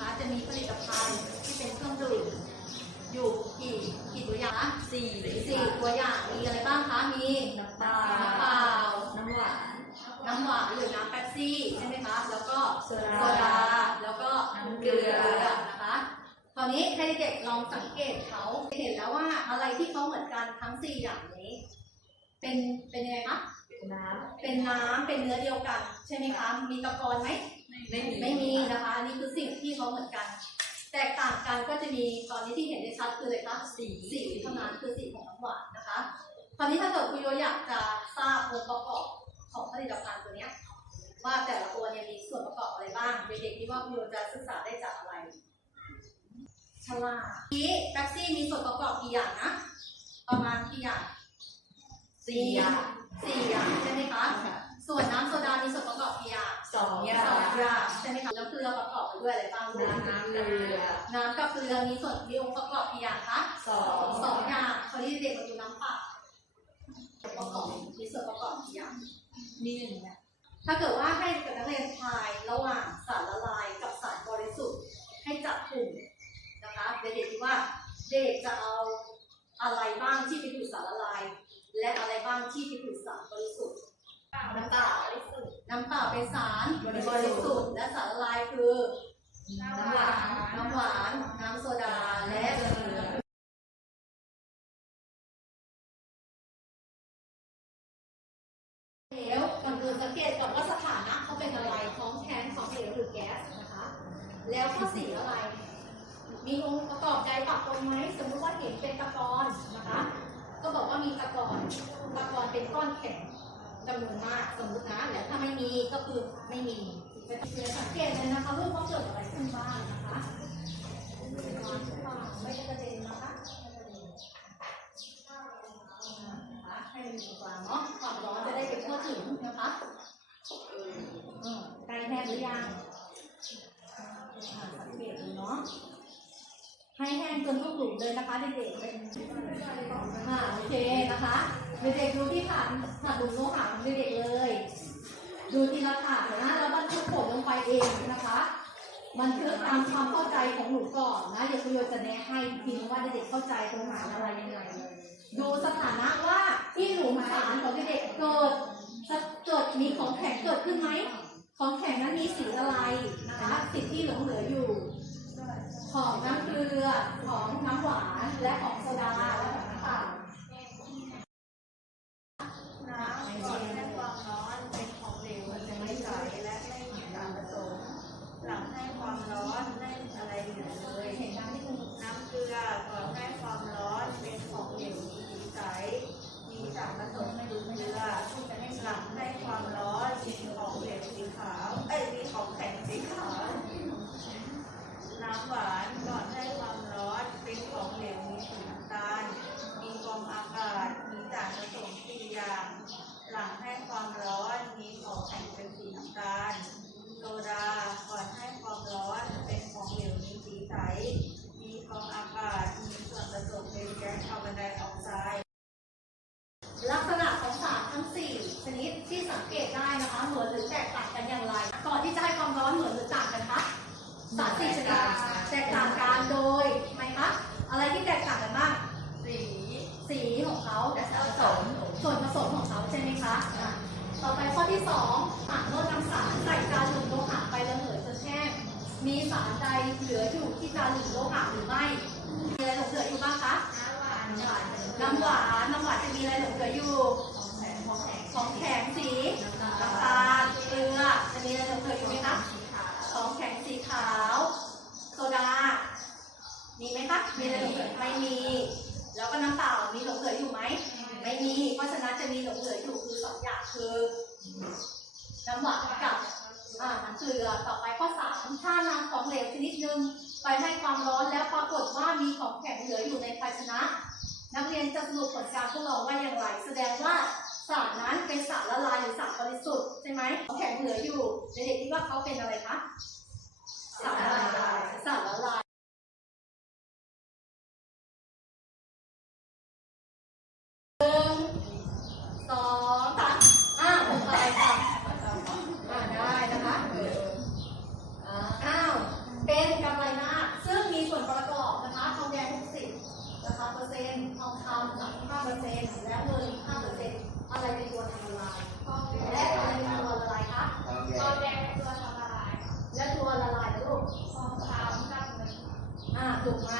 คะจะมีผลิตภัณฑ์ที่เป็นเครื่องดื่มอยู่กี่กี่ตัวอย่างสี่สี่ตัวอย่างมีอะไรบ้างคะมีน้ำตาลน้ำเปล่าน้ำหวานน้ำหวานหรือน้ำแป๊บซี่ใช่ไหมคะแล้วก็โซดาแล้วก็น้ำเกลือนะคะคราวนี้ให้เด็กลองสังเกตเขาเห็นแล้วว่าอะไรที่เขาเหมือนกันทั้งสี่อย่างนี้ เป็นเป็นยังไงคะเป็นน้ำเป็นน้ำเป็นเนื้อเดียวกัน ใช่ไหมคะมีตะกอนไหม ไม่มีไม่มีนะคะอันนี้คือสิ่งที่เขาเหมือนกัน แตกต่างกันก็จะมีตอนนี้ที่เห็นได้ชัดคืออะไรคะสีสีเท่านั้นคือสีของน้ำหวานนะคะตอนนี้ถ้าเกิดคุณโยอยากจะทราบองค์ประกอบของผลิตภัณฑ์ตัวเนี้ยว่าแต่ละตัวเนี่ยมีส่วนประกอบอะไรบ้างเด็กๆคิดว่าคุณโยจะศึกษาได้จากอะไรฉลาดนี้แท็กซี่มีส่วนประกอบกี่อย่างนะประมาณกี่อย่างสี่อย่างสี่อย่าง น้ำกับเกลือมีส่วนมีองค์ประกอบกี่อย่างคะสองสองอย่างคราวนี้เด็กมาดูน้ำเปล่าประกอบมีส่วนประกอบกี่อย่างมีหนึ่งอย่างถ้าเกิดว่าให้กับนักเรียนทายระหว่างสารละลายกับสารบริสุทธิ์ ให้จับกลุ่มนะคะเด็กๆคิดว่าเด็กจะเอาอะไรบ้างที่เป็นผิวสารละลาย และอะไรบ้างที่เป็นผิวสารบริสุทธิ์น้ำเปล่าบริสุทธิ์น้ำเปล่าเป็นสารบบริริสุทธิ์สุทธิ์และสารละลายคือน้ำหวานน้ำหวาน น้ำโซดา และเกลือเหลวก่อนอื่นสังเกตก่อนว่าสถานะเขาเป็นอะไรของแทนของเหลวหรือแก๊สนะคะ แล้วข้อสีอะไร มีองค์ประกอบใดปะปนไหมสมมติว่าเห็นเป็นตะกอนนะคะ ก็บอกว่ามีตะกอนตะกอนเป็นก้อนแข็งจำนวนมากสมมตินะแต่ถ้าไม่มีก็คือไม่มีจะสังเกตเลยนะคะว่าเขาเกิดอะไรขึ้นบ้างนะคะไม่ได้กระเด็นนะคะไม่กระเด็นนะคะให้มันอยู่กลางเนาะความร้อนจะได้ไปทั่วถึงนะคะเออใกล้แหรือยังสังเกตดูเนาะให้แห้งจนทุกหลุมเลยนะคะเด็กๆเป็นอ่าโอเคนะคะเด็กๆดูที่ฐานฐานหลุมโลหะของเด็กๆเลย ดูทีละถาดนะ แล้วบรรทุกผลลงไปเองนะคะบันทึกตามความเข้าใจของหนูก่อนนะเดี๋ยวคุณโยจะแนะให้อีกทีนึงว่าเด็กๆเข้าใจตรงไหนอะไรยังไงดูสถานะว่าที่หลุมฐานของเด็กๆเกิดจะเกิดมีของแข็งเกิดขึ้นไหม สีอะไรนะคะสีที่หลงเหลืออยู่ 2. หากลดน้ำสารใส่จานหรึกโลหะไประเหยจะแช่งมีสารใดเหลืออยู่ที่จานหรึกโลหะหรือไม่มีอะไรหลงเหลืออยู่บ้างคะน้ำหวานน้ำหวานน้ำหวานจะมีอะไรหลงเหลืออยู่ของแข็งสีน้ำตาลเกลือจะมีอะไรหเหลืออยู่ไหมคะของแข็งสีขาว โซดา มีไหมคะมีอะไรหลงเหลือไม่มี แล้วก็น้ำเปล่ามีหลงเหลืออยู่ไหมไม่มี เพราะฉะนั้นจะมีหลงเหลืออยู่คือสองอย่างคือ น้ำหวานกับอ่าน้ำเกลือต่อไปข้อสามถ้านำของเหลวชนิดหนึ่งไปให้ความร้อนแล้วปรากฏว่ามีของแข็งเหลืออยู่ในภาชนะ นักเรียนจะสรุปผลการทดลองว่าอย่างไร แสดงว่าสารนั้นเป็นสารละลายหรือสารบริสุทธิ์ใช่ไหมของแข็งเหลืออยู่เด็กๆคิดว่าเขาเป็นอะไรคะสารละลายสารละ และเงินอีก5%อะไรเป็นตัวทำละลายและอะไรเป็นตัวละลายคะตอนแรกตัวทำละลายและตัวละลายลูกทองคำอ่าถูกไหม